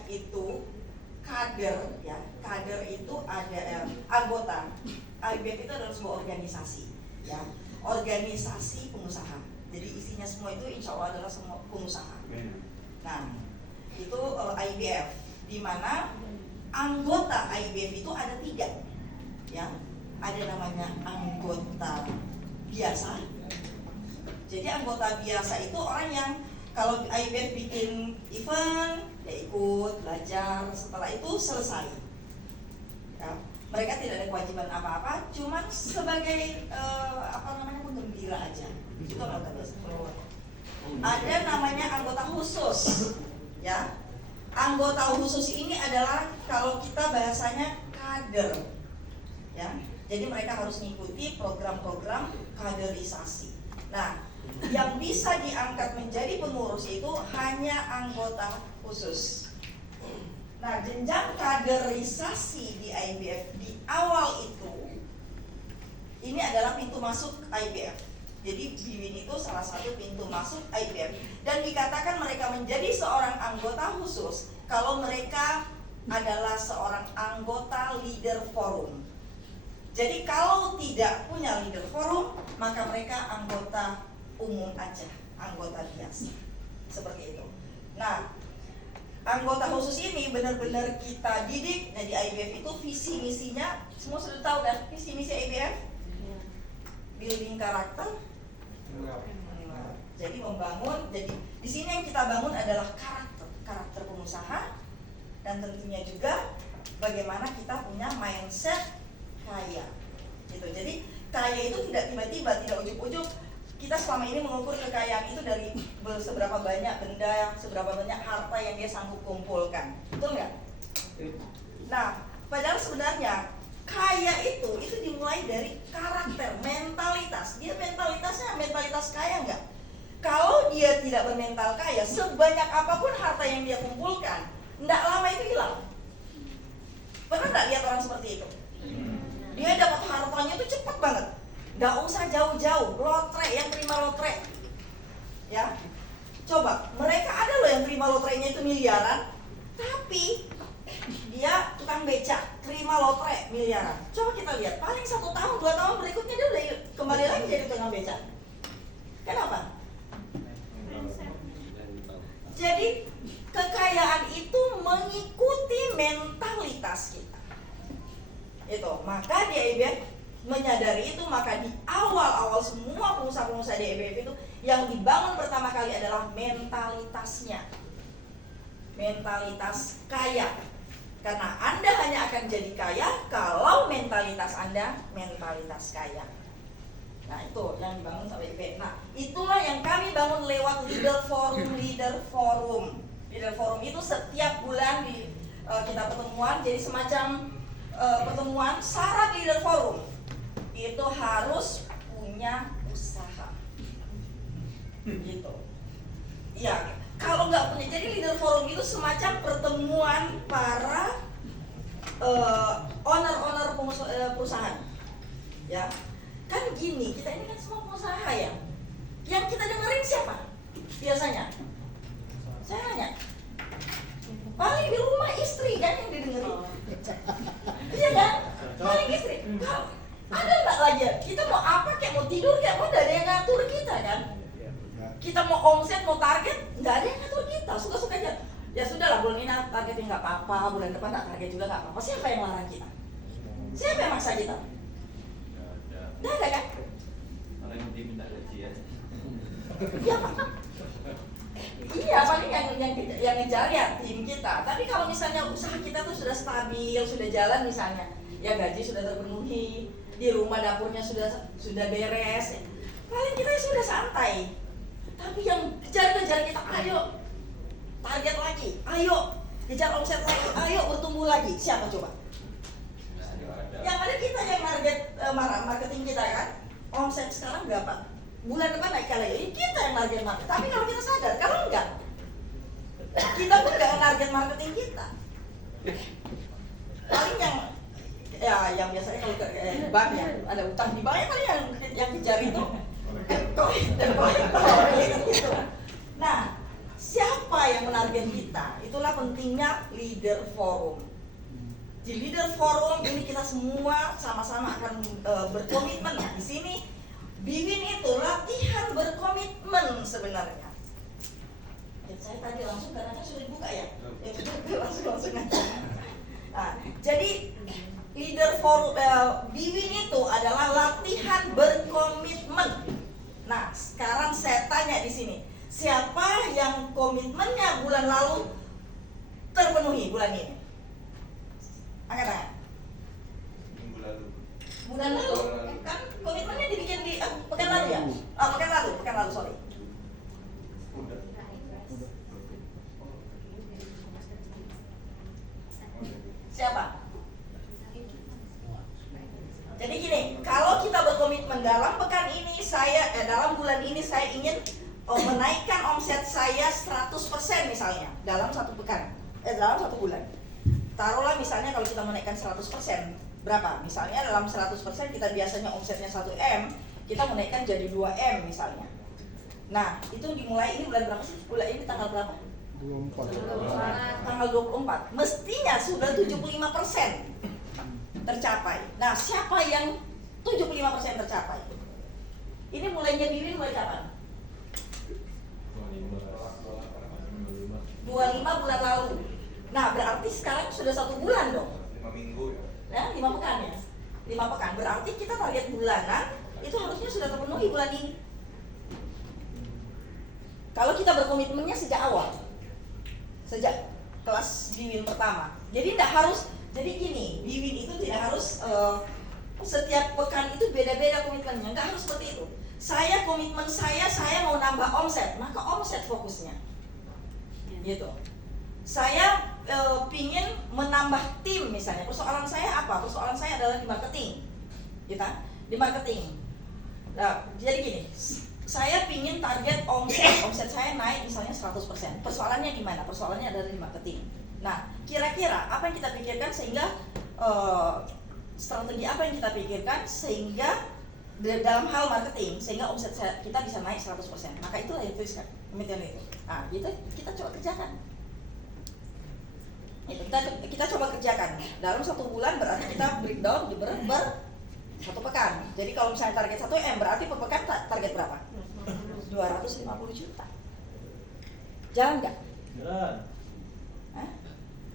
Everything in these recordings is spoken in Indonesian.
IBF itu kader, ya, kader itu ada anggota. IBF itu adalah sebuah organisasi, ya, organisasi pengusaha. Jadi isinya semua itu insya Allah adalah semua pengusaha. Nah, itu IBF, di mana anggota IBF itu ada 3, ya. Ada namanya anggota biasa. Jadi anggota biasa itu orang yang kalau IBF bikin event, ya ikut, belajar, setelah itu selesai. Ya, mereka tidak ada kewajiban apa-apa, cuman sebagai penggembira aja. Itu anggota biasa. Ada namanya anggota khusus, ya. Anggota khusus ini adalah kalau kita bahasanya kader, ya. Jadi mereka harus mengikuti program-program kaderisasi. Nah, yang bisa diangkat menjadi pengurus itu hanya anggota khusus. Nah, jenjang kaderisasi di IBF di awal itu, ini adalah pintu masuk IBF. Jadi BIWIN itu salah satu pintu masuk IBF. Dan dikatakan mereka menjadi seorang anggota khusus kalau mereka adalah seorang anggota leader forum. Jadi kalau tidak punya leader forum, maka mereka anggota umum aja, anggota biasa, seperti itu. Nah, anggota khusus ini benar-benar kita didik. Nah, di IBF itu visi misinya semua sudah tahu kan? Visi misi IBF, building karakter. Jadi membangun. Jadi di sini yang kita bangun adalah karakter pengusaha, dan tentunya juga bagaimana kita punya mindset kaya. Gitu. Jadi kaya itu tidak tiba-tiba, tidak ujuk-ujuk. Kita selama ini mengukur kekayaan itu dari seberapa banyak benda, seberapa banyak harta yang dia sanggup kumpulkan. Betul nggak? Nah, padahal sebenarnya kaya itu dimulai dari karakter, mentalitas. Dia mentalitasnya mentalitas kaya nggak? Kalau dia tidak bermental kaya, sebanyak apapun harta yang dia kumpulkan, nggak lama itu hilang. Pernah nggak lihat orang seperti itu? Dia dapat hartanya itu cepat banget. Nggak usah jauh-jauh, lotre, yang terima lotre, ya. Coba, mereka ada loh yang terima lotrenya itu miliaran, tapi dia tukang becak, terima lotre miliaran. Coba kita lihat, paling 1 tahun, 2 tahun berikutnya dia udah kembali lagi jadi tukang becak. Kenapa? Jadi kekayaan itu mengikuti mentalitas kita. Itu, maka di IBF menyadari itu, maka di awal-awal semua pengusaha-pengusaha di IBF itu yang dibangun pertama kali adalah mentalitasnya. Mentalitas kaya. Karena Anda hanya akan jadi kaya kalau mentalitas Anda mentalitas kaya. Nah, itu yang dibangun sampai IBF. Nah, itulah yang kami bangun lewat leader forum. Leader forum itu setiap bulan kita pertemuan, jadi semacam pertemuan. Syarat leader forum itu harus punya usaha, gitu. Ya, kalau nggak punya, jadi leader forum itu semacam pertemuan para owner perusahaan, ya. Kan gini, kita ini kan semua pengusaha ya. Yang kita dengerin siapa? Biasanya, saya nanya, paling di rumah istri kan yang didengerin. Iya kan? Paling istri. Ada nggak lagi? Kita mau apa, kayak mau tidur, kayak mau, nggak ada yang ngatur kita kan? Kita mau omset, mau target, nggak ada yang ngatur kita, suka-suka aja. Ya sudahlah, bulan ini targetnya nggak apa-apa, bulan depan nggak target juga nggak apa-apa. Siapa yang larang kita? Siapa yang maksa kita? Nggak ada kan? Orang yang diminta gaji ya. Iya, iya, paling yang ngejar ya tim kita. Tapi kalau misalnya usaha kita tuh sudah stabil, sudah jalan misalnya, ya gaji sudah terpenuhi, di rumah dapurnya sudah beres, paling kita sudah santai. Tapi yang kejar-kejar kita, ayo target lagi, ayo kejar omset lagi, ayo bertumbuh lagi. Siapa coba? Yang ada kita yang target marketing kita kan, omset sekarang berapa? Bulan depan naik lagi. Ini kita yang target marketing. Tapi kalau kita sadar, kalau enggak, kita pun enggak target marketing kita. Paling yang biasanya kalau bank ya ada utang di bank, paling yang kejar itu kolektor gitu. Nah, siapa siapa yang menarget kita. Itulah pentingnya leader forum. Di leader forum ini kita semua sama-sama akan berkomitmen. Di sini Biwin itu latihan berkomitmen sebenarnya. Saya tadi langsung karena kan sudah dibuka ya. Langsung aja. Nah, jadi leader forum Biwin itu adalah latihan berkomitmen. Nah, sekarang saya tanya di sini, siapa yang komitmennya bulan lalu terpenuhi bulan ini? Angkat tangan. Minggu lalu. Bulan lalu kan komitmennya dibikin di pekan lalu ya? Pekan lalu sorry. Udah. Siapa? Jadi gini, kalau kita berkomitmen dalam pekan ini dalam bulan ini saya ingin menaikkan omset saya 100% misalnya dalam satu pekan, dalam satu bulan. Taruhlah misalnya kalau kita menaikkan 100%, berapa? Misalnya dalam 100% kita biasanya omsetnya 1M, kita menaikkan jadi 2M misalnya. Nah, itu dimulai ini bulan berapa sih? Bulan ini tanggal berapa? 24. Tanggal 24. Mestinya sudah 75% tercapai. Nah, siapa yang 75% tercapai? Ini mulainya Biwin mulai kapan? 25 bulan lalu. Nah, berarti sekarang sudah 1 bulan dong. 5 minggu ya. Ya, 5 pekan ya. 5 pekan. Berarti kita target bulanan itu harusnya sudah terpenuhi bulan ini. Kalau kita berkomitmennya sejak awal. Sejak kelas Biwin pertama. Jadi tidak harus, jadi gini, Biwin itu tidak harus setiap pekan itu beda-beda komitmennya. Nggak harus seperti itu. Komitmen saya mau nambah omset, maka omset fokusnya. Gitu. Saya pingin menambah tim misalnya. Persoalan saya apa? Persoalan saya adalah di marketing. Gitu. Di marketing. Nah, jadi gini, saya pingin target omset saya naik misalnya 100%. Persoalannya di mana? Persoalannya adalah di marketing. Nah, kira-kira apa yang kita pikirkan sehingga strategi apa yang kita pikirkan sehingga dalam hal marketing sehingga omset kita bisa naik 100%. Maka itulah yang dituliskan komitmen itu. Nah, kita coba kerjakan. Itu kita coba kerjakan. Dalam 1 bulan berarti kita breakdown ber 1 pekan. Jadi kalau misalnya target 1M berarti per pekan target berapa? 250 juta. Jalan nggak? Jalan. Hah?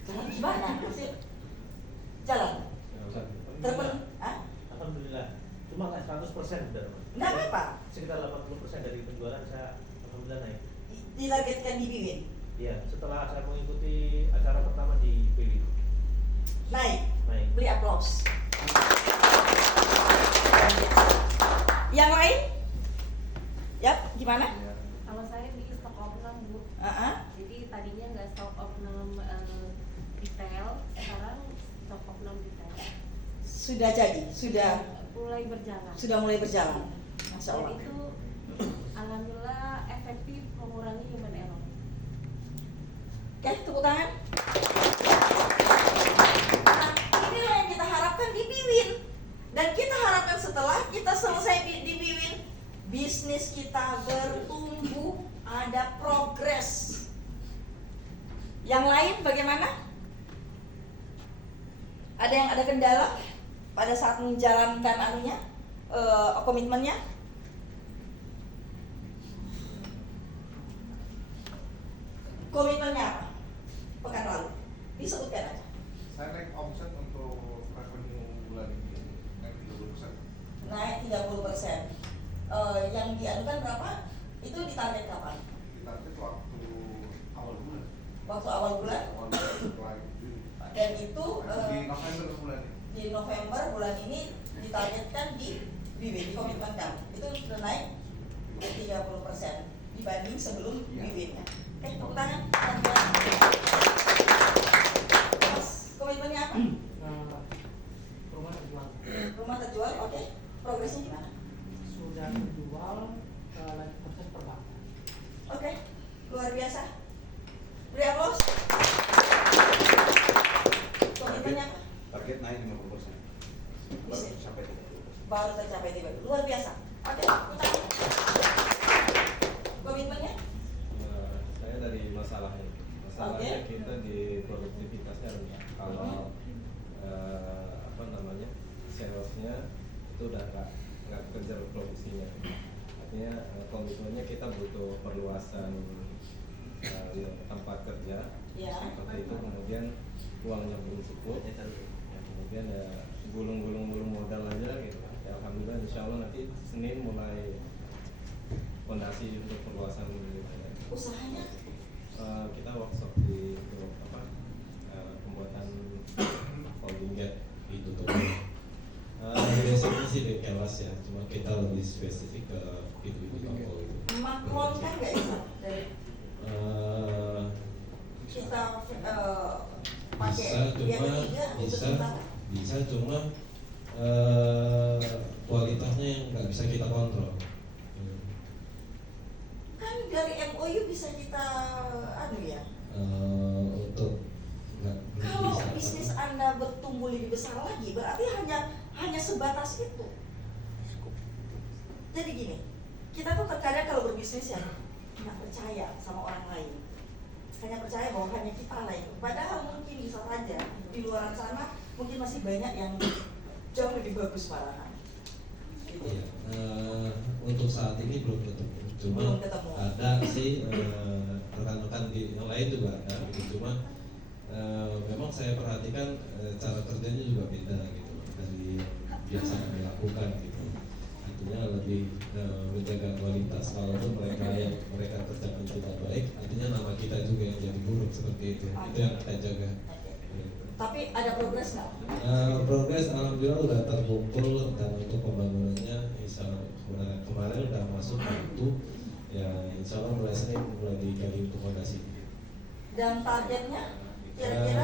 Jalan gimana? Jalan? Hah? Alhamdulillah. Cuma nggak 100% benar. Nggak apa-apa. Sekitar 80% dari penjualan saya alhamdulillah naik. Ditargetkan di Biwin. Iya, setelah saya mengikuti acara pertama di PW. Naik. Naik. Beri aplaus. Yang lain? Yap, gimana? Kalau saya di stok opnam, Bu. Uh-huh. Jadi tadinya nggak stok opnam retail, sekarang stok opnam retail. Sudah jadi, sudah Mulai berjalan. Masya Dan Allah. itu alhamdulillah efektif mengurangi human error. Oke, tepuk tangan. Nah, inilah yang kita harapkan di Biwin. Dan kita harapkan setelah kita selesai di Biwin, bisnis kita bertumbuh, ada progres. Yang lain bagaimana? Ada yang ada kendala pada saat menjalankan komitmennya? Komitmennya apa? Pekan lalu disebutkan aja. Saya naik omset untuk revenue bulan ini naik 30%. Naik 30%. Yang diadukan berapa? Itu ditarget kapan? Ditarget waktu awal bulan. Waktu awal bulan. Awal bulan setelah itu. Dan itu Di November bulan ini. di November bulan ini ditargetkan di Biwin, dikomitmenkan. Itu sudah naik 30% dibanding sebelum Biwinnya. Tepuk tangan. Mas, komitmennya apa? Rumah terjual. Rumah terjual, oke. Progresnya gimana? Sudah terjual, lagi proses perbankan. Oke, luar biasa. Beri aplaus. Komitmennya apa? Target naik 50%. Bisa. Baru sampai 30%. Baru tercapai tiba. Luar biasa. Oke, kita. Komitmennya? Saya dari masalahnya. Masalahnya Oke. kita di produktivitasnya rendah. Kalau apa namanya salesnya itu udah nggak kejar produksinya. Artinya komitmennya kita butuh perluasan tempat kerja Ya. seperti itu, kemudian uangnya belum cukup, ya, kemudian ya gulung modal aja gitu. Ya, alhamdulillah insya Allah nanti Senin mulai fondasi untuk perluasan Usahanya kita workshop di untuk apa pembuatan folding gate itu tuh. Biasanya sih di kelas ya, cuma kita lebih spesifik ke itu toko itu. maklon kan nggak bisa dari Eh, kita bisa pakai yang cuma ketiga untuk bisa sementara. bisa cuma kualitasnya yang nggak bisa kita kontrol. Kan dari MOU bisa kita anu ya. Untuk nggak Kalau bisa, bisnis Anda bertumbuh lebih besar lagi, berarti hanya sebatas itu. Jadi gini, kita tuh terkadang kalau berbisnis ya nggak percaya sama orang lain, hanya percaya bahwa hanya kita lain. Padahal mungkin bisa saja di luar sana mungkin masih banyak yang jauh lebih bagus malahan. Gitu. Iya, untuk saat ini belum ketemu. Cuma Belum ketemu. ada sih rekan-rekan di yang lain juga ada. Gitu. Cuma memang saya perhatikan cara kerjanya juga beda gitu dari yang biasa kami lakukan gitu. Artinya lebih menjaga kualitas. Walaupun mereka kerjakan tidak baik, artinya nama kita juga yang jadi buruk seperti itu. Itu yang kita jaga. Tapi ada progres nggak? Progres alhamdulillah udah terkumpul dan untuk pembangunannya insya Allah kemarin udah masuk waktu ya insya Allah mulai Senin mulai digali untuk fondasi. Dan targetnya kira-kira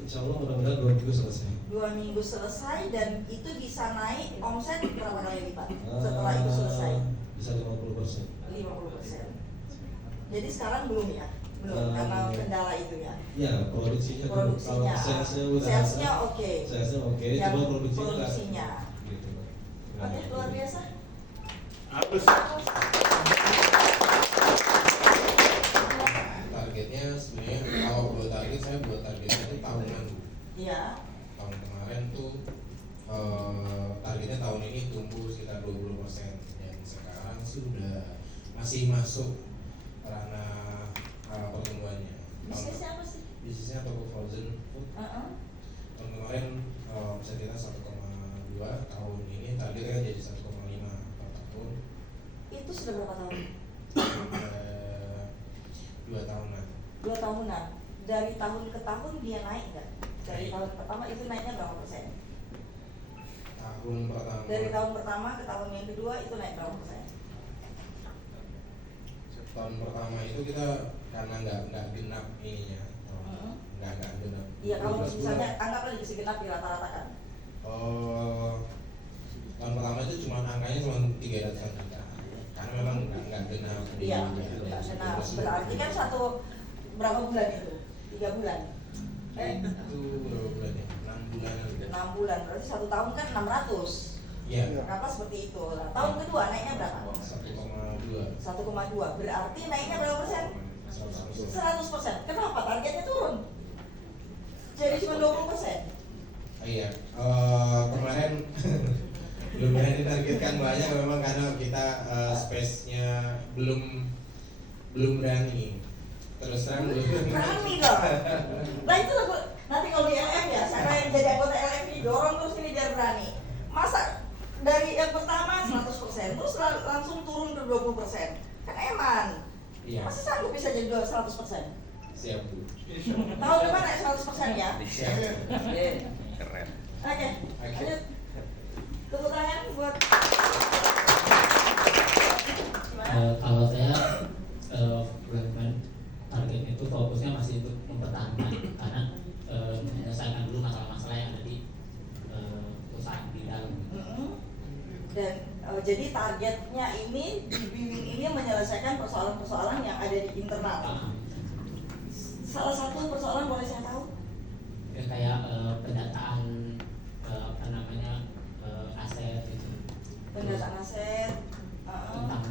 Insya Allah mudah-mudahan 2 minggu selesai. 2 minggu selesai dan itu bisa naik omset berapa kali lipat setelah itu selesai? Bisa 50%. 50%. Jadi sekarang belum ya? Belum karena kendala itu ya. Ya produksinya kalau salesnya udah salesnya oke. Salesnya oke, Yang cuma produksinya nggak. produksinya. Gitu. Oke, luar biasa. Targetnya sebenarnya kalau buat target saya buat targetnya itu tahunan. Iya. Tahun kemarin tuh targetnya tahun ini tumbuh sekitar 20% dan sekarang sudah masih masuk ranah pertumbuhannya. Bisnisnya apa sih? Bisnisnya toko frozen food. Tahun kemarin bisa kita 1,2, tahun ini targetnya jadi 1,5 per tahun. Itu sudah berapa tahun? 2 tahunan. 2 tahunan. Dari tahun ke tahun dia naik nggak? Dari tahun pertama itu naiknya berapa persen? Tahun pertama. Dari tahun pertama ke tahun yang kedua itu naik berapa persen? Tahun pertama itu kita karena nggak genap ininya, nggak genap. Iya, kalau 12 misalnya bulan. anggaplah di segenap di rata-rata kan. Tahun pertama itu cuma angkanya cuma 300-an juta, karena memang nggak genap. Iya, nah berarti kan berapa bulan itu? 3 bulan? Itu berapa bulan ya? 6 bulanan. 6 bulan, berarti 1 tahun kan 600. Iya. Berapa seperti itu? Nah, tahun kedua naiknya berapa? 1,2. 1,2. Berarti naiknya berapa persen? 100%. 100%. Kenapa? Targetnya turun. Jadi cuma 20%. Iya. Kemarin belum berani ditargetkan banyak memang karena kita space-nya belum berani. Terus terang belum Berani dong. Nah itu nanti kalau di LF ya, saya yang jadi anggota LF ini dorong terus ini biar berani. Masa dari yang pertama 100%, terus langsung turun ke 20%. Kan eman. Iya. Masih sanggup bisa jadi 100%? Siap Bu. Tahun depan naik 100% ya? Siap. Keren. Oke, lanjut. Tepuk tangan buat Kalau saya targetnya itu fokusnya masih untuk mempertahankan karena menyelesaikan dulu masalah-masalah yang ada di perusahaan di dalam. Dan jadi targetnya ini di BIWIN ini menyelesaikan persoalan-persoalan yang ada di internal. Salah satu persoalan boleh saya tahu? Ya, kayak pendataan aset gitu. Pendataan aset. Tentang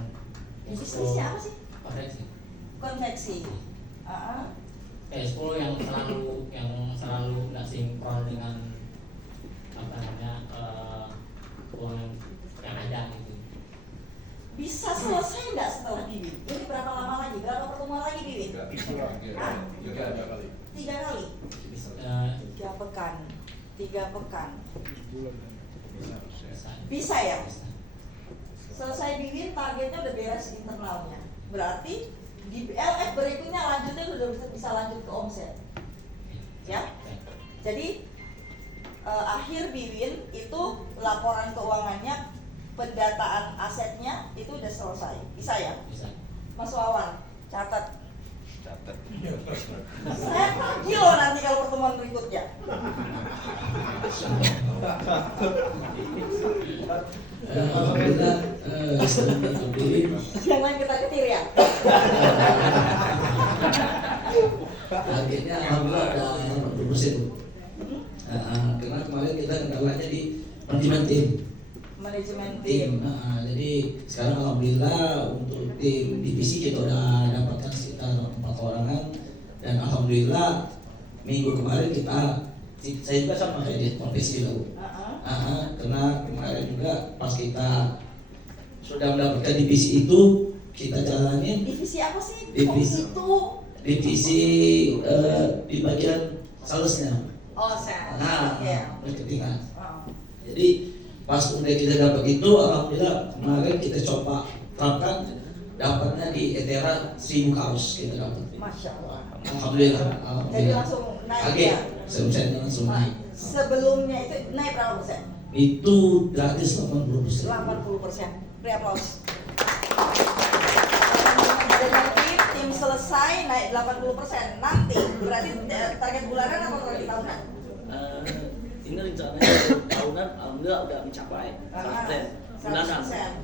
Bisnisnya apa sih? konveksi. Konveksi. 3 pekan. Bisa ya? Selesai Wiwin, targetnya udah beres internalnya. Berarti di LF berikutnya lanjutnya udah bisa lanjut ke omset. Ya? Jadi akhir Wiwin itu laporan keuangannya, pendataan asetnya itu udah selesai. Bisa ya? Bisa. Mas Wawan, catat. Catat. Saya tagih loh nanti kalau pertemuan berikutnya. Alhamdulillah sedang diambil. Yang lain kita ketir ya. Targetnya alhamdulillah ada 80%. Karena kemarin kita kendalanya di manajemen tim. Manajemen tim. Jadi sekarang alhamdulillah untuk tim divisi kita udah dapatkan sekitar 4 orangan, dan alhamdulillah minggu kemarin saya juga sama kayak di profesi lalu. Karena kemarin juga pas kita sudah mendapatkan divisi itu, kita jalanin. Divisi apa sih? Divisi itu. Divisi di bagian salesnya. Oh, saya. Marketingan. Jadi pas udah kita dapat itu, alhamdulillah kemarin kita coba terapkan, dapatnya di Etera 1000 kaos kita dapat. Masya Allah. Alhamdulillah. Jadi langsung naik Kaget, ya. omsetnya langsung naik. Sebelumnya itu naik berapa persen? Itu gratis 80%. 80%. Beri aplaus. Tim selesai naik 80%. Nanti berarti target bulanan atau target tahunan? Ini rencananya tahunan alhamdulillah udah mencapai 100%. Bulanan.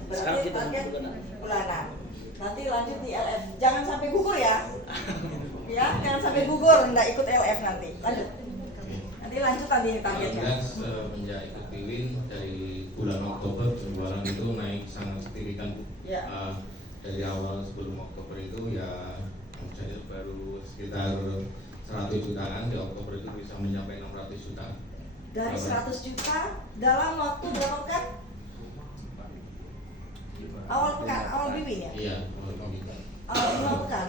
Sekarang kita target bulanan. bulanan. Nanti lanjut di LF. Jangan sampai gugur ya. Ya, jangan sampai gugur, nggak ikut LF nanti. Lanjut. Nanti lanjut tadi targetnya. Semenjak ikut Wiwin dari bulan Oktober penjualan itu naik sangat signifikan, Bu. Ya. Dari awal sebelum Oktober itu ya omsetnya baru sekitar 100 jutaan, di Oktober itu bisa mencapai 600 juta. Dari 100 juta dalam waktu berapa pekan? Awal pekan, awal Wiwin ya? Iya, awal Wiwin. Awal 5 pekan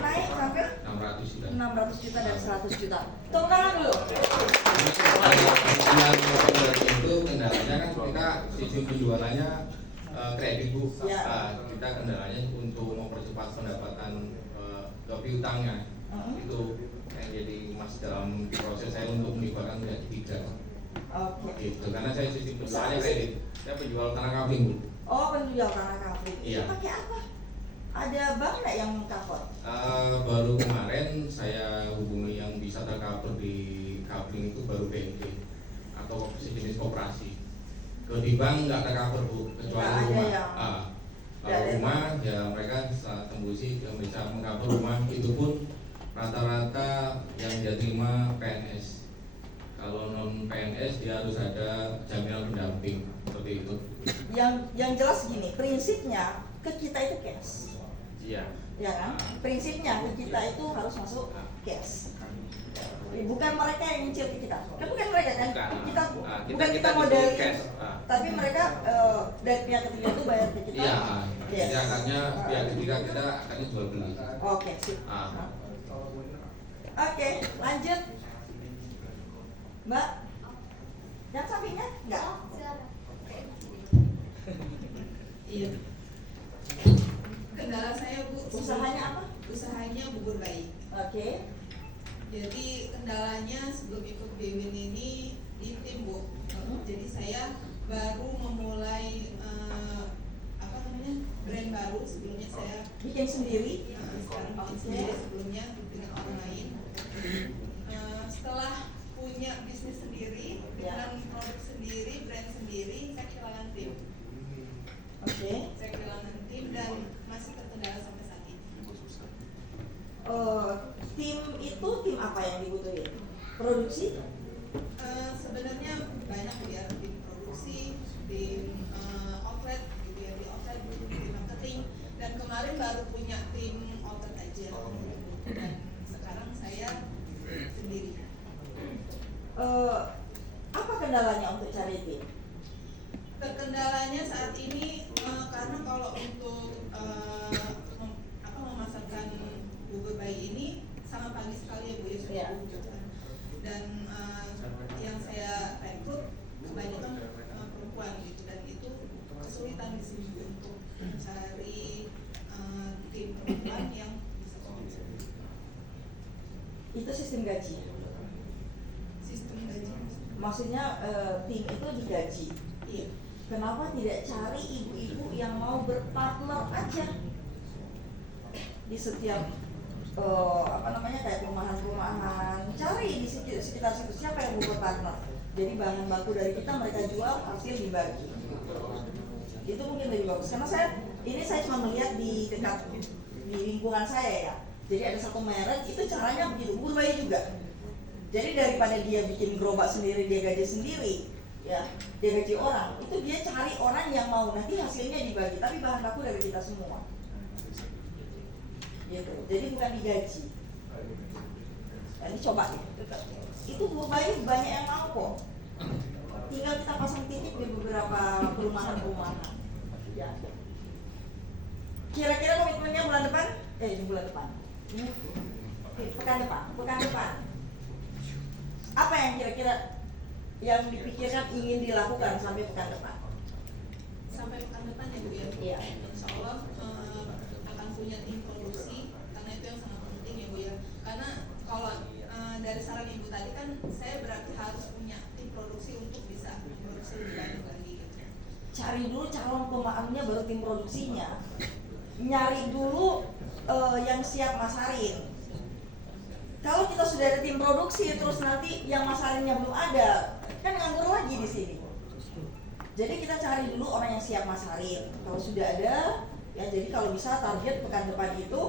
naik sampai 600 juta. 600 juta dari 100 juta. Tepuk tangan dulu. Bulan Oktober itu kendalanya kan kita sistem penjualannya kredit, Bu. Ya. Kita kendalanya untuk mempercepat pendapatan piutangnya. Itu yang jadi masih dalam proses saya untuk melibatkan pihak ketiga. Oke. Gitu. Karena saya sistem penjualannya kredit. Saya penjual tanah kafling, Bu. Oh, penjual tanah kafling. Iya. Pakai apa? Ada bank nggak yang cover? Baru kemarin saya hubungi yang bisa tercover di kafling itu baru BNP atau sejenis koperasi. Kalau di bank nggak tercover, Bu, kecuali Nggak ada rumah. yang- Kalau rumah ya mereka bisa tembusi yang bisa mengcover rumah, itu pun rata-rata yang dia terima PNS. Kalau non PNS dia harus ada jaminan pendamping seperti itu. Yang jelas gini, prinsipnya ke kita itu cash. Iya. Ya kan? Prinsipnya ke kita itu harus masuk cash. Bukan mereka yang nyicil ke kita. Kan bukan mereka kan? Kita bukan kita modal cash. tapi mereka dari pihak ketiga itu bayar ke kita. Iya. Yes. Jadi akadnya pihak ketiga kita akadnya jual beli. Oke, sip. Oke, lanjut. Mbak, yang sampingnya enggak? Iya. Kendala saya, Bu. Usahanya apa? Usahanya bubur bayi. Oke. Jadi kendalanya sebelum ikut Wiwin ini di tim, Bu. Jadi saya baru memulai brand baru. Sebelumnya saya bikin sendiri. Sekarang bikin sendiri, sebelumnya dengan orang lain. Setelah punya bisnis sendiri dengan produk sendiri, brand sendiri, saya kehilangan tim. Oke. Saya kehilangan tim dan masih terkendala sampai saat ini. Tim itu tim apa yang dibutuhin? Produksi? Sebenarnya banyak ya, tim produksi, tim outlet gitu ya, di outlet, tim marketing, dan kemarin baru punya tim outlet aja. Dan sekarang saya sendiri. Apa kendalanya untuk cari tim? Terkendalanya saat ini karena kalau untuk memasarkan bubur bayi ini sangat pagi sekali ya, Bu, ya, sudah butuh. Dan yang saya gaji. Sistem gaji. Maksudnya tim itu digaji. Iya. Kenapa tidak cari ibu-ibu yang mau berpartner aja di setiap kayak perumahan-perumahan, cari di sekitar situ siapa yang mau berpartner. Jadi bahan baku dari kita mereka jual, hasil dibagi. Itu mungkin lebih bagus. Karena saya cuma melihat di dekat di lingkungan saya ya. Jadi ada satu merek itu caranya begitu, Burbayu juga. Jadi daripada dia bikin gerobak sendiri, dia gaji sendiri, ya dia gaji orang, itu dia cari orang yang mau, nanti hasilnya dibagi, tapi bahan baku dari kita semua. Gitu. Jadi bukan digaji. Jadi coba itu Burbayu banyak yang mau kok. Tinggal kita pasang titik di beberapa perumahan-perumahan. Ya. Kira-kira komitmennya bulan depan? Bulan depan. Pekan depan. Apa yang kira-kira yang dipikirkan ingin dilakukan sampai pekan depan? Sampai pekan depan ya Bu ya. Iya. Insya Allah akan punya tim produksi karena itu yang sangat penting ya Bu ya. Karena kalau dari saran Ibu tadi kan saya berarti harus punya tim produksi untuk bisa memproduksi lebih banyak lagi. Cari dulu calon pemaamnya baru tim produksinya. Nyari dulu yang siap masarin. Kalau kita sudah ada tim produksi terus nanti yang masarinnya belum ada, kan nganggur lagi di sini. Jadi kita cari dulu orang yang siap masarin. Kalau sudah ada, ya jadi kalau bisa target pekan depan itu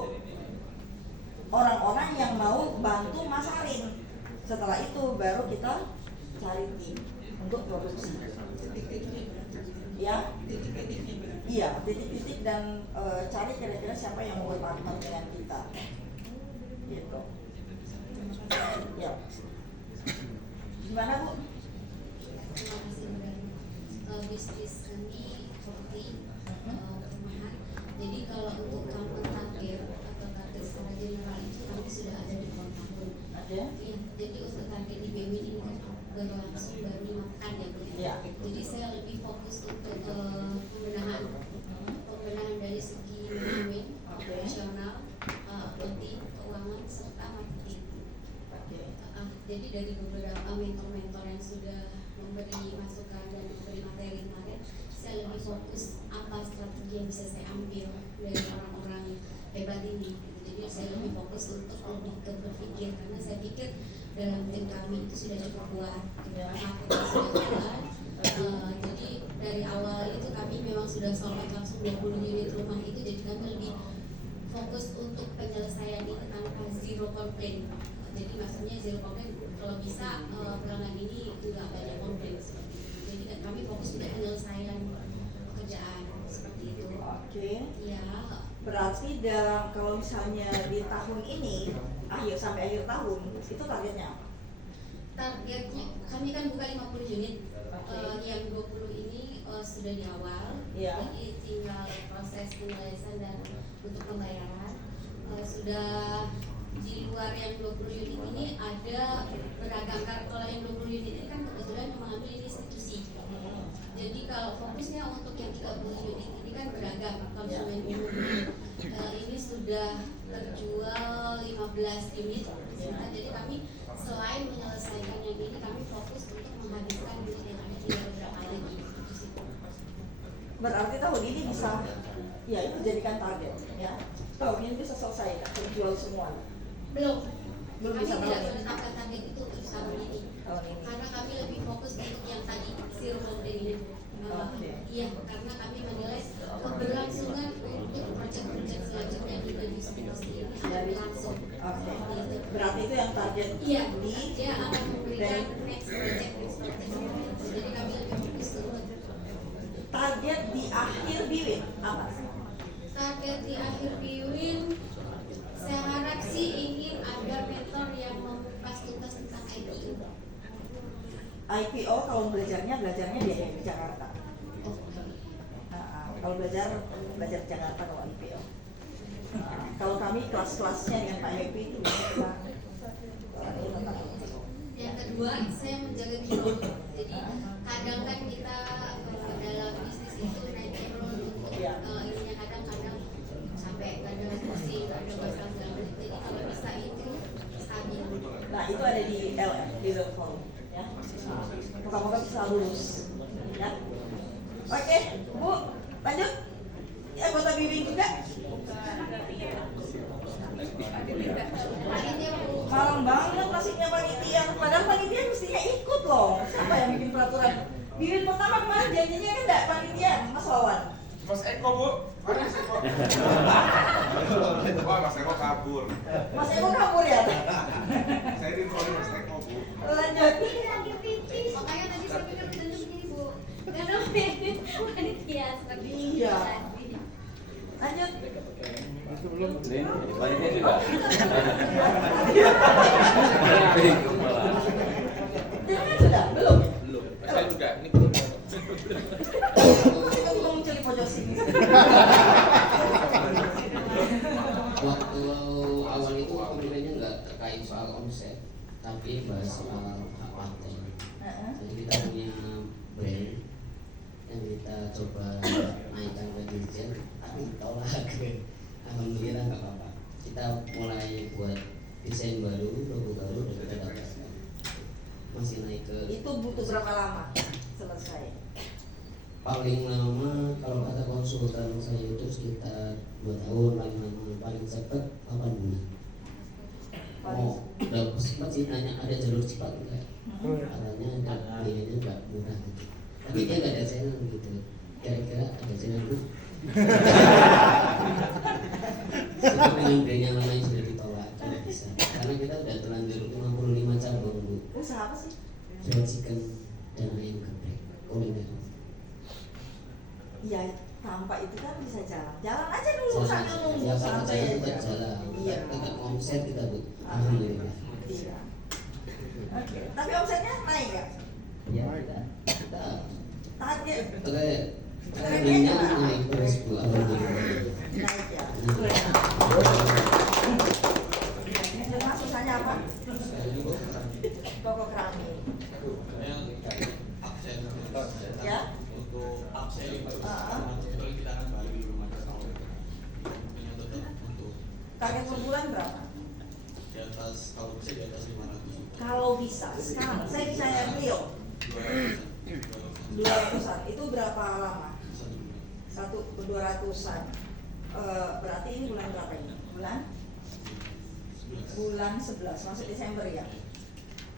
orang-orang yang mau bantu masarin. Setelah itu baru kita cari tim untuk produksi. Ya, iya, titik-titik dan cari kira-kira siapa yang mau berpartner dengan kita. Gitu. Ya. Gimana Bu? Bisnis kami seperti perumahan. Jadi kalau untuk kampung target atau target secara general itu kami sudah ada di tahun. Ada? Iya. Jadi untuk target di BW ini kan berlangsung baru 5 pekan ya Bu. Ya. Jadi saya lebih fokus untuk pembenahan dari segi manajemen, operasional, accounting, keuangan serta marketing. Jadi dari beberapa mentor-mentor yang sudah memberi masukan dan memberi materi kemarin, saya lebih fokus apa strategi yang bisa saya ambil dari orang-orang hebat ini. Jadi saya lebih fokus untuk lebih ke berpikir, karena saya pikir dalam tim kami itu sudah cukup kuat, marketing sudah jalan. Jadi dari awal itu kami memang sudah solid langsung 20 unit rumah itu, jadi kami lebih fokus untuk penyelesaian ini tanpa zero complaint. Jadi maksudnya zero complaint, kalau bisa pelanggan ini tidak banyak komplain seperti itu. Jadi kami fokus untuk penyelesaian pekerjaan seperti itu. Oke. Ya. Berarti kalau misalnya di tahun ini sampai akhir tahun itu targetnya apa? Targetnya kami kan buka 50 unit. Yang 20 ini sudah di awal. Ya. Jadi tinggal proses penyelesaian dan untuk pembayaran. Sudah di luar yang 20 unit ini ada beragam. Kalau yang 20 unit ini kan kebetulan mengambil institusi. Jadi kalau fokusnya untuk yang 30 unit ini kan beragam konsumen umum. Ini sudah terjual 15 unit. Jadi kami selain menyelesaikan yang ini, kami fokus untuk menghabiskan unit yang ada di beberapa lagi. Berarti tahun ini bisa, ya itu jadikan target ya. Tahun ini bisa selesai, terjual semua. Belum Belum kami bisa tidak tahun ini. menetapkan target itu untuk tahun ini. Karena kami lebih fokus untuk yang tadi zero complaint ini. Iya, karena kami menilai keberlangsungan untuk proyek-proyek selanjutnya di distribusi ini akan langsung. Berarti itu yang target. Iya, dia akan memberikan next project. Jadi kami lebih fokus untuk target di akhir BWin apa? Target di akhir BWin, saya harap sih ingin ada mentor yang membuka tuntas tentang IPO. IPO kalau belajarnya di Jakarta. Kalau belajar Jakarta kalau IPO. Kalau kami kelas-kelasnya dengan Pak Happy itu bisa Yang kedua, saya menjaga kilo. Jadi kadang kan kita dalam bisnis itu naik turun untuk ininya kadang-kadang sampai kadang pusing, ada masalah. Jadi kalau bisa itu stabil. Nah itu ada di LF, di level ya. Moga-moga bisa lulus ya. Oke, Bu, lanjut. Ya, anggota bimbing juga. Malang banget nasibnya panitia. Padahal panitia mestinya ikut loh. Siapa yang bikin peraturan? Bimbing pertama kemarin janjinya kan enggak panitia, Mas Wawan. Mas Eko, Bu. Mana Mas Eko? Wah, Mas Eko kabur. Mas Eko kabur ya? Saya diinfoin Mas Eko, Bu. Lanjut. Makanya tadi saya pikir tunjuk ini Bu. Karena panitia seperti Iya. Lanjut. Ini panitia juga. Jangan sudah, belum ya? Belum. Saya juga. Ini belum. Kita juga muncul di pojok sini. Waktu awal itu komitmennya nggak terkait soal omset, tapi bahas soal hak paten. Jadi kita punya brand yang kita coba naikkan ke dirjen, tapi ditolak. Alhamdulillah nggak apa-apa. Kita mulai buat desain baru, logo baru, dan kita dapatkan. Masih naik ke. Itu butuh berapa lama selesai? Paling lama kalau kata konsultan saya itu sekitar 2 tahun, paling cepat 8 bulan. Oh, udah sempat sih nanya ada jalur cepat enggak? Katanya kayaknya enggak mudah gitu. Tapi dia nggak ada channel gitu. Kira-kira ada channel bu? Sebab dengan brand yang lain sudah ditolak, tidak bisa. Karena kita udah terlanjur 55 cabang bu. Usaha apa sih? Fried chicken dan ayam geprek. Kuliner. Iya, tanpa itu kan bisa jalan. Jalan aja dulu sambil nunggu Ya kalau santai saya aja. tetap jalan. Iya. Tetap omset kita bu. Alhamdulillah. Iya. Oke, tapi omsetnya naik ya? Ya kita Target trennya naik terus bu. Alhamdulillah. naik ya. Memang susahnya apa? Toko keramik. Ya? Untuk absen kita kan baru belum ada tahun untuk Target per bulan berapa? di atas kalau bisa di atas 500. Kalau bisa, sekarang saya bisa yang Rio 200-an, itu berapa lama? 200-an. Berarti ini bulan berapa ini? Bulan 11, masuk Desember ya?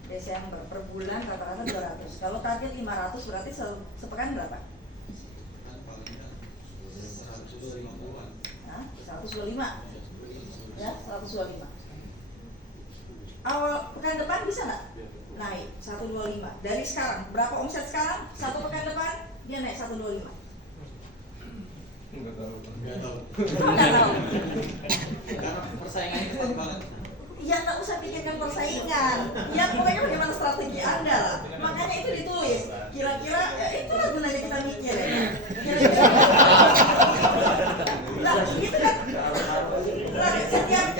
Desember, per bulan rata-rata 200. Kalau target 500 berarti sepekan berapa? Kan paling tidak 150-an. Nah, 125. Ya, 125. Awal pekan depan bisa nggak naik 125? Dari sekarang, berapa omset sekarang? Satu pekan depan dia naik 125. Enggak tahu. Nggak tahu. Nggak tahu. Karena persaingannya ketat banget. Ya nggak usah pikirkan persaingan. Ya pokoknya bagaimana strategi Anda lah. Makanya itu ditulis. Kira-kira ya itulah gunanya kita mikir ya. Kira-kira. Nah itu kan. Nah, setiap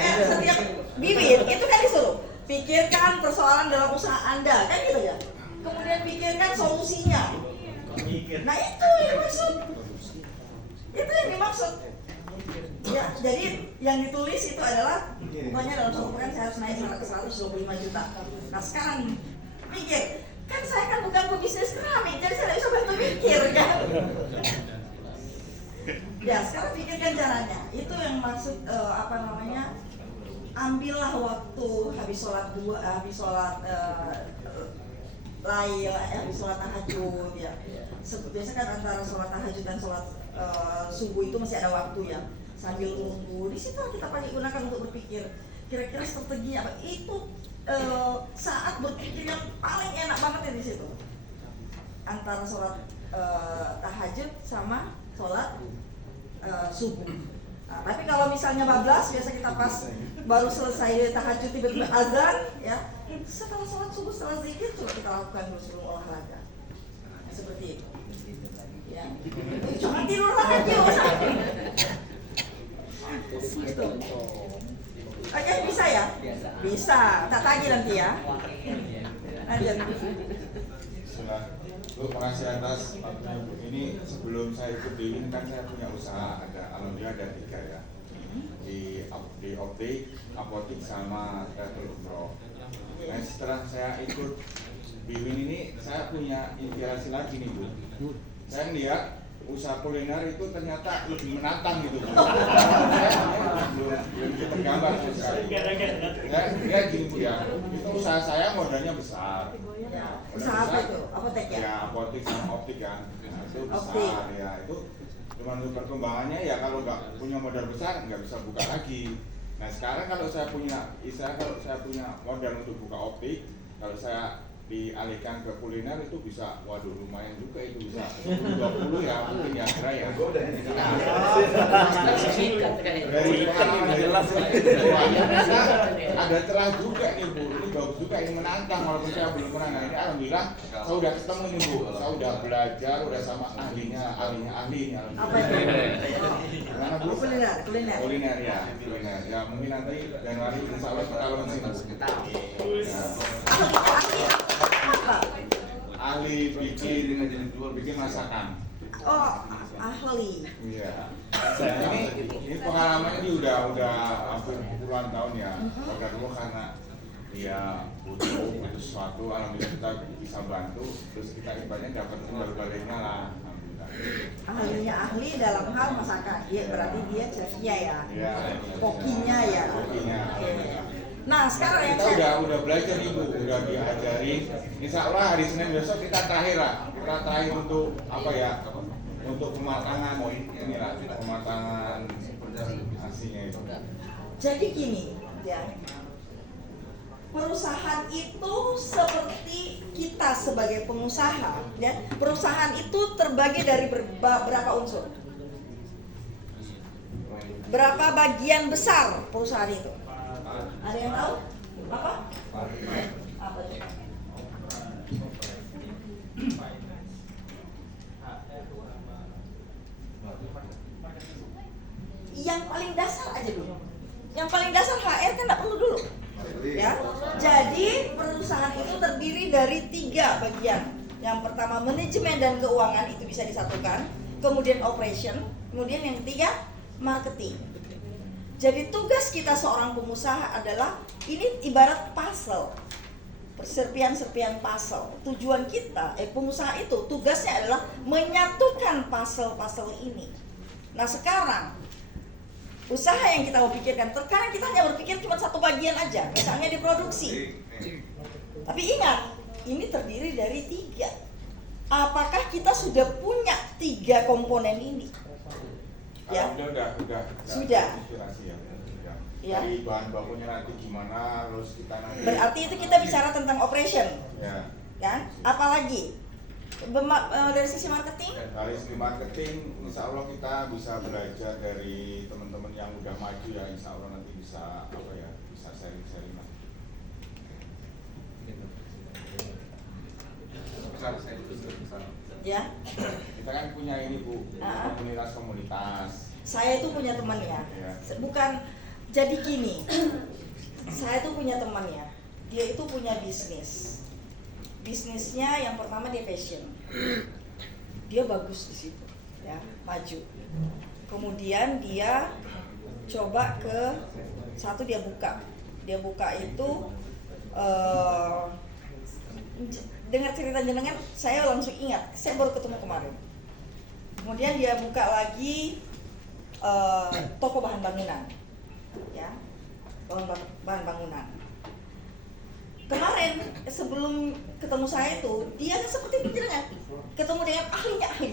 bibit itu kan disuruh pikirkan persoalan dalam usaha Anda kan gitu ya. Kemudian pikirkan solusinya. Nah itu yang maksud. Itu yang dimaksud. Ya, jadi yang ditulis itu adalah pokoknya dalam satu pekan saya harus naik 125 juta. Nah sekarang mikir, kan saya kan bukan pebisnis keramik, jadi saya tidak bisa bantu mikir kan. Ya sekarang pikirkan caranya. Itu yang maksud ambillah waktu habis sholat lail, habis sholat tahajud ya. Biasa kan antara sholat tahajud dan sholat subuh itu masih ada waktu ya. Sambil nunggu, di situ kita pakai gunakan untuk berpikir kira-kira strategi apa. Itu saat berpikir yang paling enak banget ya di situ. Antara sholat tahajud sama sholat subuh. Nah, tapi kalau misalnya bablas, biasa kita pas baru selesai tahajud tiba-tiba azan, ya setelah sholat subuh, setelah zikir coba kita lakukan dulu sebelum olahraga. Nah, seperti itu. Ya, jangan tidur lagi, gitu. Oke, bisa ya? Bisa. Tak tagih nanti ya. Lanjut. Bu, makasih atas waktunya Bu. Ini sebelum saya ikut di ini kan saya punya usaha, alhamdulillah ada 3 ya. Di optik, apotik sama travel umroh. Nah setelah saya ikut BIWIN ini, saya punya inspirasi lagi nih Bu. Saya lihat usaha kuliner itu ternyata lebih menantang gitu Bu. Saya belum tergambar sekali. Ya gini Bu ya, itu usaha saya modalnya besar. Usaha apa itu? Apotek ya? Ya apotek sama optik kan. Nah, itu Optik. besar ya. Itu cuman untuk perkembangannya ya kalau nggak punya modal besar nggak bisa buka lagi. Nah sekarang kalau saya punya modal untuk buka optik, kalau saya dialihkan ke kuliner itu bisa, waduh lumayan juga itu bisa 10-20 ya mungkin ya kira ya. Dari pengalaman dari ada celah juga nih Bu, ini bagus juga, ini menantang walaupun saya belum pernah. Nah ini alhamdulillah saya udah ketemu nih Bu, saya udah belajar, udah sama ahlinya. Apa itu? Gimana Bu? Kuliner Ya mungkin nanti Januari insya Allah kita launching Bu. Apa? Ahli bikin masakan. Oh, ahli. Iya. Ini pengalamannya ini udah hampir puluhan tahun ya. Udah dulu karena dia butuh sesuatu, alhamdulillah kita bisa bantu. Terus kita ibaratnya dapat timbal baliknya lah. Ahlinya ahli dalam hal masakan. Ya berarti dia chefnya ya. Iya. Kokinya ya. Kokinya. Nah sekarang yang kita udah belajar nih Bu, udah diajarin. Insya Allah hari Senin besok kita terakhir lah. Kita terakhir untuk apa ya? Untuk pematangan inilah, pematangan nasinya itu. Jadi gini, ya. Perusahaan itu seperti kita sebagai pengusaha, ya. Perusahaan itu terbagi dari berapa unsur? Berapa bagian besar perusahaan itu? Ada yang tahu? Apa? Apa itu? Yang paling dasar aja dulu. Yang paling dasar HR kan nggak perlu dulu. Ya. Jadi perusahaan itu terdiri dari 3 bagian. Yang pertama manajemen dan keuangan itu bisa disatukan, kemudian operation, kemudian yang ketiga marketing. Jadi tugas kita seorang pengusaha adalah ini ibarat puzzle, serpian-serpian puzzle. Tujuan kita, pengusaha itu tugasnya adalah menyatukan puzzle-puzzle ini. Nah sekarang usaha yang kita mau pikirkan, terkadang kita hanya berpikir cuma satu bagian aja, misalnya di produksi. Tapi ingat, ini terdiri dari 3. Apakah kita sudah punya 3 komponen ini? Ya. Udah Sudah. Inspirasi ya. Ya. Dari bahan bakunya nanti gimana, terus kita nanti. Berarti itu kita bicara tentang operation. Ya. Kan? Apalagi dari sisi marketing? Dari sisi marketing, insya Allah kita bisa belajar dari teman-teman yang udah maju ya. Insya Allah nanti bisa apa ya, bisa sharing-sharing lah. Ya. Kita kan punya ini Bu, komunitas. Saya itu punya teman ya. Bukan jadi gini. Saya tuh punya teman ya. Dia itu punya bisnis. Bisnisnya yang pertama dia fashion. Dia bagus di situ, ya, maju. Kemudian dia coba ke satu dia buka. Dia buka itu dengar cerita jenengan, saya langsung ingat. Saya baru ketemu kemarin. Kemudian dia buka lagi toko bahan bangunan, ya, bahan bangunan. Kemarin sebelum ketemu saya itu dia seperti penjenengan, ketemu dengan ahlinya ahli.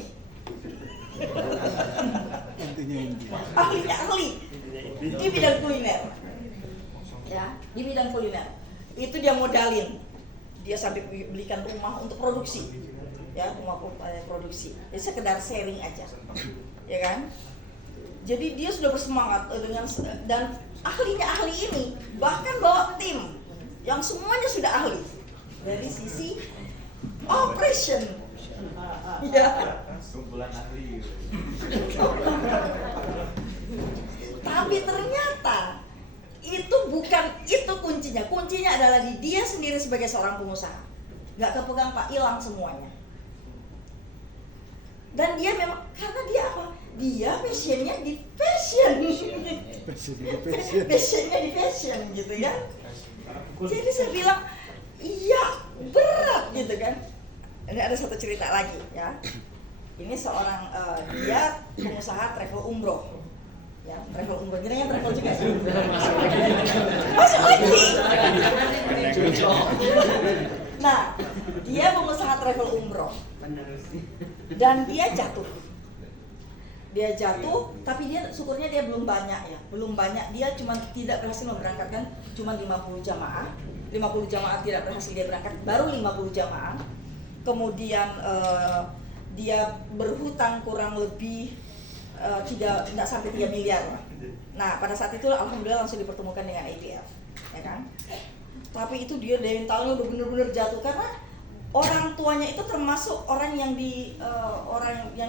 Ahlinya ahli di bidang kuliner, ya, di bidang kuliner. Itu dia modalin, dia sampai belikan rumah untuk produksi, ya, rumah produksi. Jadi sekedar sharing aja, ya kan? Jadi dia sudah bersemangat dengan dan ahlinya ahli ini bahkan bawa tim yang semuanya sudah ahli dari sisi operation. Ya. Kumpulan ahli. Tapi ternyata itu bukan itu kuncinya. Kuncinya adalah di dia sendiri sebagai seorang pengusaha. Nggak kepegang Pak, hilang semuanya. Dan dia memang karena dia apa? Dia passionnya di fashion. Passionnya di fashion gitu ya. Jadi saya bilang iya berat gitu kan. Ini ada satu cerita lagi ya. Ini seorang dia pengusaha travel umroh. Ya, travel umroh. Jadi yang travel juga sih. Masuk lagi. Nah, dia pengusaha travel umroh. Dan dia jatuh. Dia jatuh, tapi dia syukurnya dia belum banyak ya. Belum banyak, dia cuma tidak berhasil memberangkatkan cuma 50 jamaah. 50 jamaah tidak berhasil dia berangkat, baru 50 jamaah. Kemudian dia berhutang kurang lebih tidak sampai 3 miliar. Nah, pada saat itu alhamdulillah langsung dipertemukan dengan IPF, ya kan? Tapi itu dia dari tahunnya udah bener-bener jatuh karena orang tuanya itu termasuk orang yang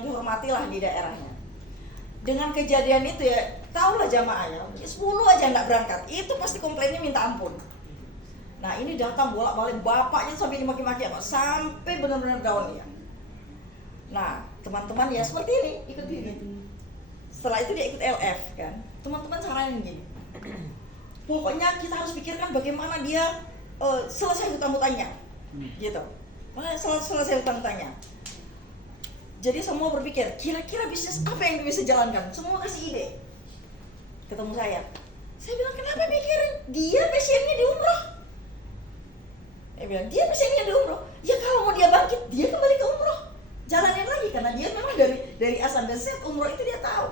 dihormati lah di daerahnya. Dengan kejadian itu ya, tahulah jamaahnya, 10 aja nggak berangkat, itu pasti komplainnya minta ampun. Nah ini datang bolak-balik, bapaknya sampai dimaki-maki apa, sampai benar-benar down ya. Nah teman-teman ya seperti ini, ikut gini. Setelah itu dia ikut LF kan, teman-teman saranin gini. Pokoknya kita harus pikirkan bagaimana dia selesai hutang-hutangnya, gitu. Selesai hutang-hutangnya. Jadi semua berpikir, kira-kira bisnis apa yang bisa jalankan? Semua kasih ide. Ketemu saya bilang, kenapa mikirin? Dia passionnya di umroh. Dia bilang, dia passionnya di umroh. Ya kalau mau dia bangkit, dia kembali ke umroh. Jalanin lagi, karena dia memang dari A sampai Z umroh itu dia tahu.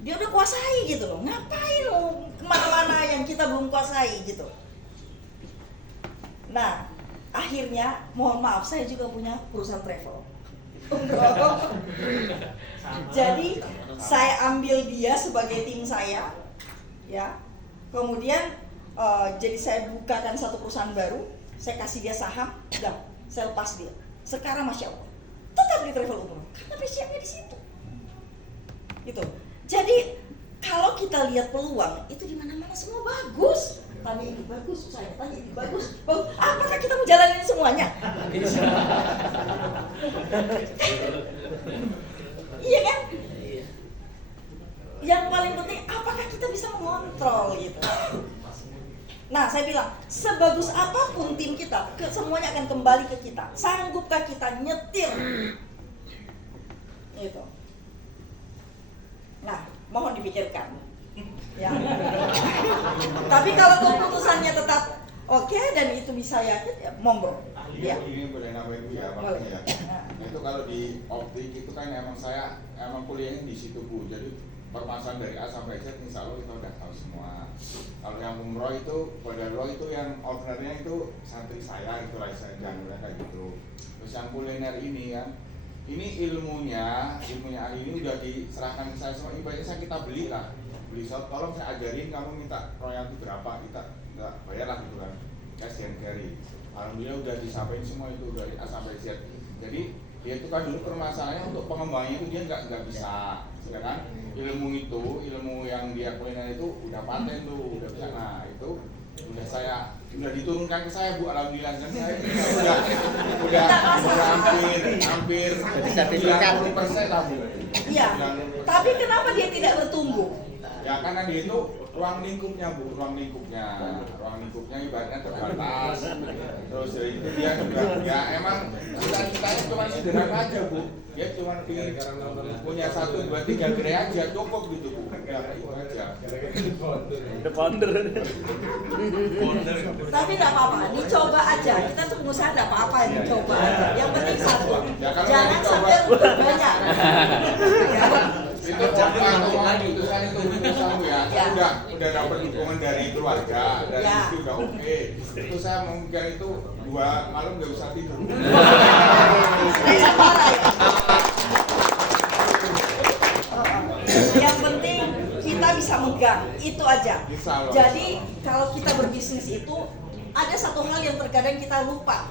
Dia udah kuasai gitu loh. Ngapain lo kemana-mana yang kita belum kuasai gitu. Nah, akhirnya mohon maaf, saya juga punya perusahaan travel. Jadi saya ambil dia sebagai tim saya, ya. Kemudian jadi saya bukakan satu perusahaan baru, saya kasih dia saham, dan saya lepas dia. Sekarang masya Allah, tetap di travel umroh, karena passionnya di situ. Gitu. Jadi kalau kita lihat peluang itu di mana-mana semua bagus. Tanya ini bagus, saya tanya ini bagus. Apakah kita mau jalanin semuanya? Iya kan? Yang paling penting, apakah kita bisa mengontrol gitu? Nah, saya bilang, sebagus apapun tim kita, semuanya akan kembali ke kita. Sanggupkah kita nyetir? Gitu. Nah, mohon dipikirkan. Ya. Tapi kalau keputusannya tetap oke dan itu bisa yakin, ya monggo. Ya. Ini boleh nambahin Bu ya, Pak ya. Nah, itu kalau di optik itu kan emang kuliahnya di situ Bu. Jadi permasalahan dari A sampai Z insya Allah kita udah tahu semua. Kalau yang umroh itu, Qadarullah itu yang ownernya itu santri saya, itu Raisa Janura kayak gitu. Terus yang kuliner ini kan, ini ilmunya ahli ini udah diserahkan ke saya semua. Ibaratnya kita beli lah. Beli shop, tolong saya ajarin, kamu minta royalti berapa, kita nggak bayar lah gitu kan, cash and carry. Alhamdulillah udah disampaikan semua itu dari A sampai Z. Jadi dia itu kan dulu permasalahannya untuk pengembangnya itu dia nggak bisa, ya kan? Ilmu yang dia kuliner itu udah paten tuh, udah bisa. Nah itu udah diturunkan ke saya Bu, alhamdulillah. Dan saya udah hampir 90% lah Bu. Iya. Tapi kenapa dia tidak bertumbuh? Ya karena dia itu ruang lingkupnya Bu, ruang lingkupnya ibaratnya terbatas. Terus dari itu dia juga ya emang cita-citanya cuma sederhana aja Bu. Dia cuma punya 1, 2, 3 gerai aja cukup gitu Bu. Ya itu aja. Tapi nggak apa-apa, dicoba aja. Kita tuh pengusaha nggak apa-apa, dicoba aja. Yang penting satu, jangan sampai banyak. Itu omongan putusan itu ya. Udah dapat dukungan dari keluarga, dari istri udah oke. Itu saya mungkin itu 2 malam nggak usah tidur. Yang penting kita bisa megang, itu aja. Jadi kalau kita berbisnis itu ada satu hal yang terkadang kita lupa,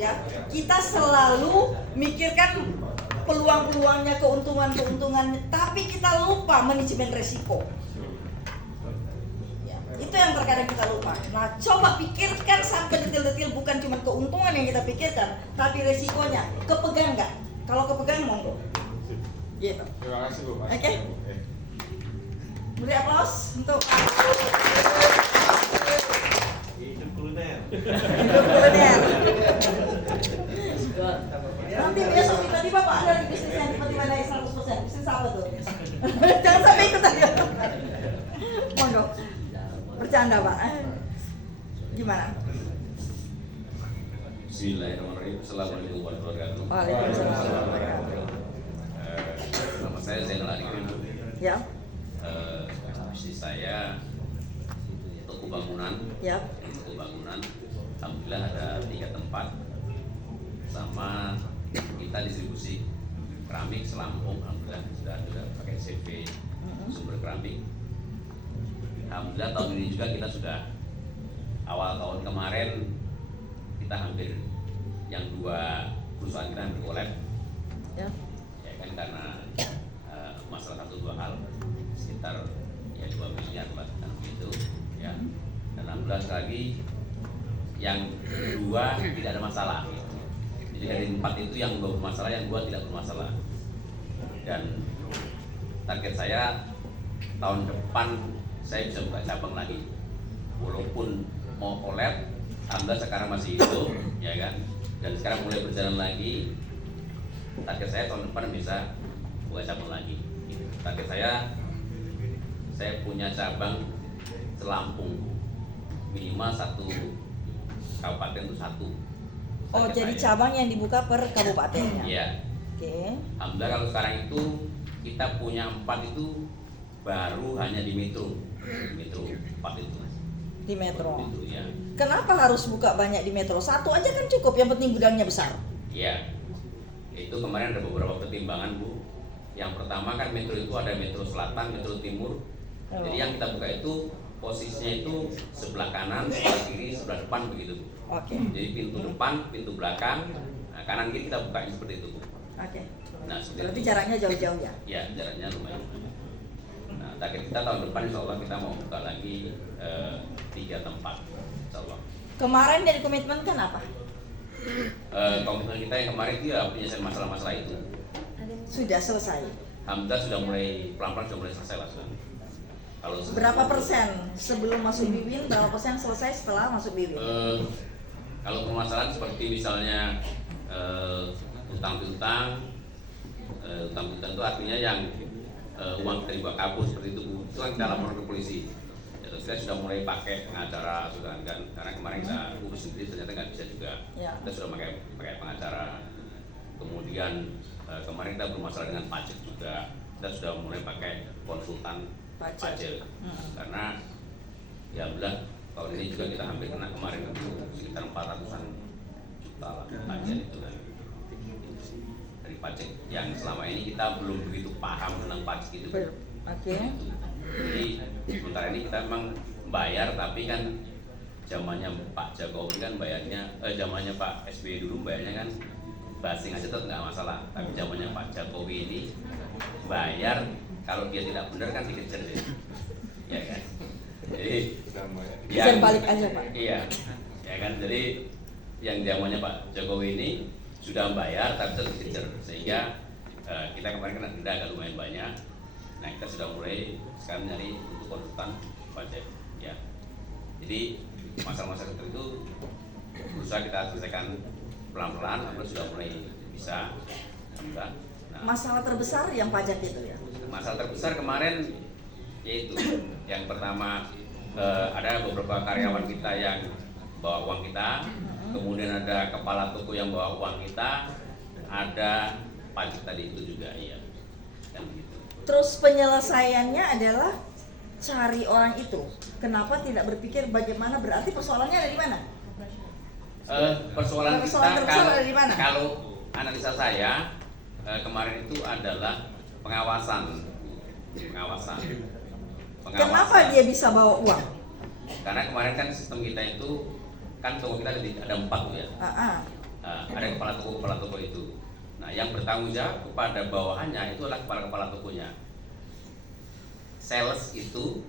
ya. Kita selalu mikirkan peluang-peluangnya, keuntungan-keuntungannya, tapi kita lupa manajemen resiko. Ya, itu yang terkadang kita lupa. Nah, coba pikirkan sampai detail-detail, bukan cuma keuntungan yang kita pikirkan, tapi resikonya. Kepegang nggak? Kalau kepegang, monggo. Gitu. Terima kasih Bu. Oke. Beri aplaus untuk Hidup kuliner. Kuliner. Nanti besok tiba-tiba Pak ada di bisnis yang tiba-tiba naik 100%. Bisnis apa tuh? Jangan sampai ikut aja. Monggo. Bercanda Pak. Gimana? Bismillahirrahmanirrahim. Assalamualaikum warahmatullahi wabarakatuh. Waalaikumsalam. Nama saya Zainal Arifin. Ya. Bisnis saya toko bangunan. Ya. Toko bangunan. Alhamdulillah ada 3 tempat. Sama kita distribusi keramik Selampung. Alhamdulillah sudah pakai CV sumber keramik. Alhamdulillah tahun ini juga kita sudah awal tahun kemarin kita hampir yang 2 perusahaan kita hampir collab Ya. ya kan karena masalah 1-2 hal sekitar ya 2 miliar lah kan begitu ya. Dan alhamdulillah sekali lagi yang 2 tidak ada masalah. Jadi dari 4 itu yang 2 bermasalah, yang 2 tidak bermasalah. Dan target saya tahun depan saya bisa buka cabang lagi. Walaupun mau collab, alhamdulillah sekarang masih hidup, ya kan. Dan sekarang mulai berjalan lagi. Target saya tahun depan bisa buka cabang lagi. Target saya punya cabang Selampung, minimal 1 kabupaten itu 1. Oh, jadi cabang yang dibuka per kabupatennya. Iya. Oke. Alhamdulillah kalau sekarang itu kita punya 4 itu baru hanya di Metro 4 itu. Di Metro. Itu ya. Kenapa harus buka banyak di Metro? 1 aja kan cukup, yang penting gudangnya besar. Iya. Itu kemarin ada beberapa pertimbangan, Bu. Yang pertama kan Metro itu ada Metro Selatan, Metro Timur. Oh. Jadi yang kita buka itu posisinya itu sebelah kanan, sebelah kiri, sebelah depan begitu, Bu. Oke. Jadi pintu depan, pintu belakang, nah, kanan kiri kita buka seperti itu, Bu. Oke. Nah, seperti Berarti itu. jaraknya jauh-jauh ya? Ya, jaraknya lumayan. Nah, target kita tahun depan insya Allah kita mau buka lagi 3 tempat, insya Allah. Kemarin dari komitmen kan apa? Komitmen kita yang kemarin itu ya penyelesaian masalah-masalah itu. Sudah selesai. Alhamdulillah sudah mulai pelan-pelan sudah mulai selesai lah sudah. Kalau Berapa persen sebelum masuk Bibin, berapa persen selesai setelah masuk Bibin? Kalau permasalahan seperti misalnya utang-piutang itu artinya yang uang kita dibawa kabur seperti itu, Bu. Itu kan kita lapor ke polisi. Ya, terus kita sudah mulai pakai pengacara sudah kan, karena kemarin kita urus sendiri ternyata nggak bisa juga. Ya. Kita sudah pakai pengacara. Kemudian kemarin kita bermasalah dengan pajak juga. Kita sudah mulai pakai konsultan pajak. Karena ya alhamdulillah tahun ini juga kita hampir kena kemarin itu sekitar 400-an juta lah pajak itu kan dari pajak yang selama ini kita belum begitu paham tentang pajak itu. Oke. Jadi sementara ini kita memang bayar, tapi kan zamannya Pak Jokowi kan bayarnya zamannya Pak SBY dulu bayarnya kan basing aja tetap nggak masalah. Tapi zamannya Pak Jokowi ini bayar kalau dia tidak benar kan dikejar deh. Ya kan. Jadi Bisa balik aja Pak. Iya. Ya kan, jadi yang zamannya Pak Jokowi ini sudah bayar tapi tetap dikejar, sehingga kita kemarin kena denda agak lumayan banyak. Nah, kita sudah mulai sekarang nyari untuk konsultan pajak ya. Jadi masalah-masalah seperti itu berusaha kita selesaikan pelan-pelan, namun sudah mulai bisa. Nah, Masalah terbesar yang pajak itu ya? masalah terbesar kemarin yaitu yang pertama ada beberapa karyawan kita yang bawa uang kita, kemudian ada kepala toko yang bawa uang kita, ada pajak tadi itu juga iya. Kan begitu. Terus penyelesaiannya adalah cari orang itu. Kenapa tidak berpikir bagaimana, berarti persoalannya ada di mana? Persoalan kita terbesar ada di mana? kalau analisa saya kemarin itu adalah pengawasan. Kenapa dia bisa bawa uang? Karena kemarin kan sistem kita itu kan toko kita ada 4 ya. Ada kepala toko itu. Nah, yang bertanggung jawab kepada bawahannya itu adalah kepala tokonya. Sales itu